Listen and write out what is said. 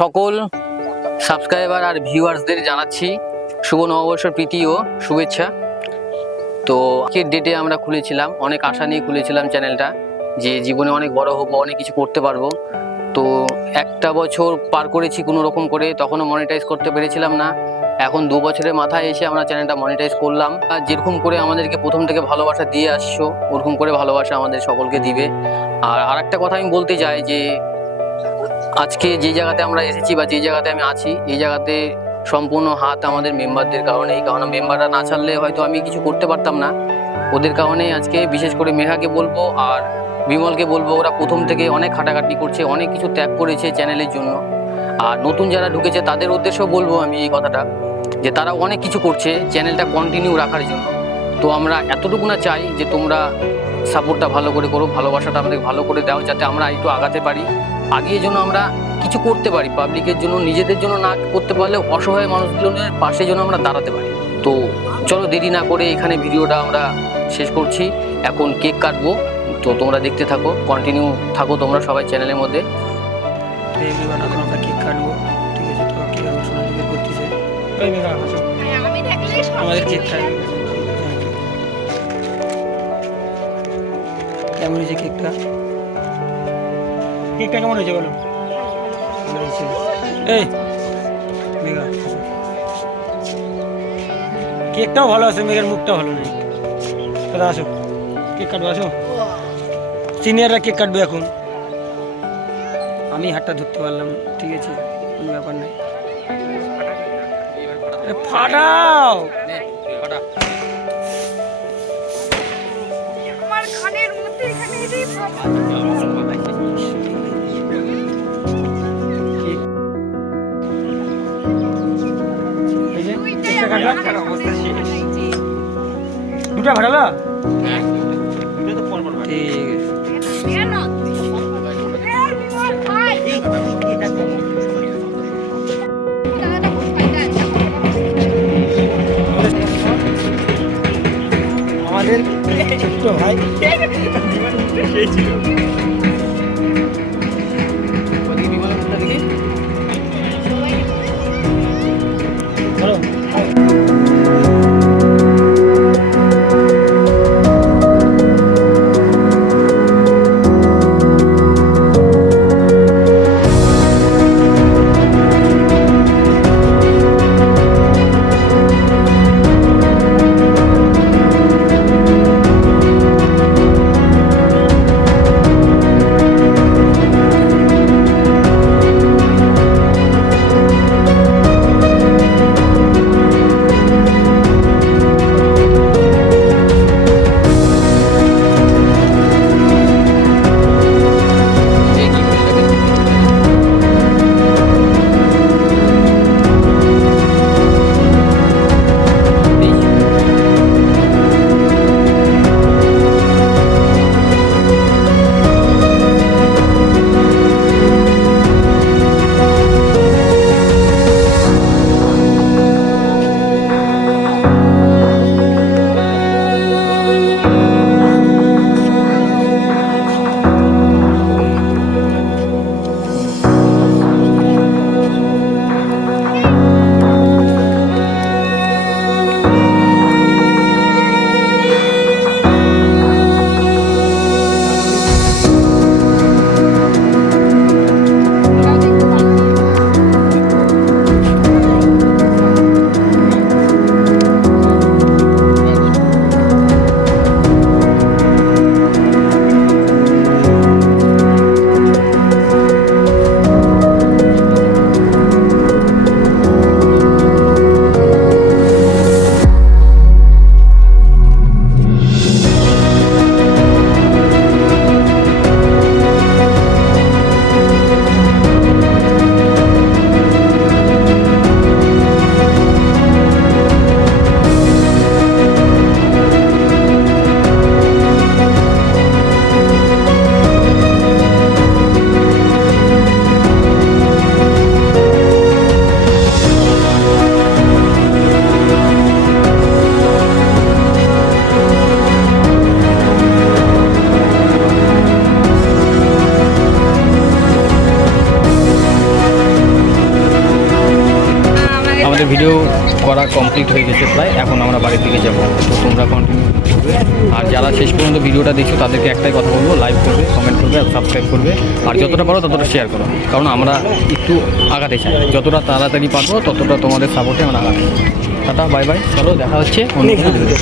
সকল সাবস্ক্রাইবার আর ভিউয়ার্সদের জানাচ্ছি শুভ নববর্ষের প্রীতি ও শুভেচ্ছা। তো আজকের ডেটে আমরা খুলেছিলাম, অনেক আশা নিয়ে খুলেছিলাম চ্যানেলটা যে জীবনে অনেক বড় হব, অনেক কিছু করতে পারব। তো একটা বছর পার করেছি কোনো রকম করে, তখনও মনিটাইজ করতে পেরেছিলাম না। এখন দু বছরের মাথায় এসে আমরা চ্যানেলটা মনিটাইজ করলাম। আর যেরকম করে আমাদেরকে প্রথম থেকে ভালোবাসা দিয়ে আসছো, ওরকম করে ভালোবাসা আমাদের সকলকে দিবে। আর আরেকটা কথা আমি বলতে চাই যে আজকে যে জায়গাতে আমরা এসেছি বা যে জায়গাতে আমি আছি, এই জায়গাতে সম্পূর্ণ হাত আমাদের মেম্বারদের কারণেই কারণ মেম্বাররা না ছাড়লে হয়তো আমি কিছু করতে পারতাম না। ওদের কারণেই আজকে বিশেষ করে মেঘাকে বলব আর বিমলকে বলব, ওরা প্রথম থেকে অনেক খাটাখাটনি করছে, অনেক কিছু ত্যাগ করেছে চ্যানেলের জন্য। আর নতুন যারা ঢুকেছে, তাদের উদ্দেশ্যেও বলব আমি এই কথাটা, যে তারা অনেক কিছু করছে চ্যানেলটা কন্টিনিউ রাখার জন্য। তো আমরা এতটুকু না চাই যে তোমরা সাপোর্টটা ভালো করে করো, ভালোবাসাটা আমাদের ভালো করে দাও, যাতে আমরা একটু আগাতে পারি। আগিয়ে যেন আমরা কিছু করতে পারি পাবলিকের জন্য নিজেদের জন্য না করতে পারলে অসহায় মানুষগুলোর পাশে যেন আমরা দাঁড়াতে পারি। তো চলো দেরি না করে এখানে ভিডিওটা আমরা শেষ করছি। এখন কেক কাটবো। তো তোমরা দেখতে থাকো কন্টিনিউ থাকো তোমরা সবাই চ্যানেলের মধ্যে। এখন আমরা কেক কাটবো। ঠিক আছে তো কেক এখন সোনালি করতেছে? ওই মেঘা আসো। আমি থাকলে সব আমাদের কেক খাই কেমন হয়েছে কেকটা? কেকটা কেমন হয়েছে বলো? এই মেঘা। কেকটাও ভালো আছে মেঘের মুখটা ভালো নেই। দাদা আসো কেক কাটবো আসো। সিনিয়ররা কেক কাটবে এখন। আমি হাতটা ধরতে পারলাম ঠিক আছে কোনো ব্যাপার নাই। এ, ফাটাও! আমার দুটা হ্যাঁ। যায়? আমাদের ছোট্ট ভাই চলো ভিডিও করা কমপ্লিট হয়ে গেছে প্রায়, এখন আমরা বাড়ির দিকে যাব। তো তোমরা কন্টিনিউ করবে। আর যারা শেষ পর্যন্ত ভিডিওটা দেখছ, তাদেরকে একটাই কথা বলব লাইক করবে কমেন্ট করবে আর সাবস্ক্রাইব করবে। আর যতটা পারো ততটা শেয়ার করো। কারণ আমরা একটু আগাতে চাই। যতটা তাড়াতাড়ি পারব, ততটা তোমাদের সাপোর্টে আমরা আগাতে চাই। টাটা বাই বাই চলো, দেখা হচ্ছে ভিডিওতে।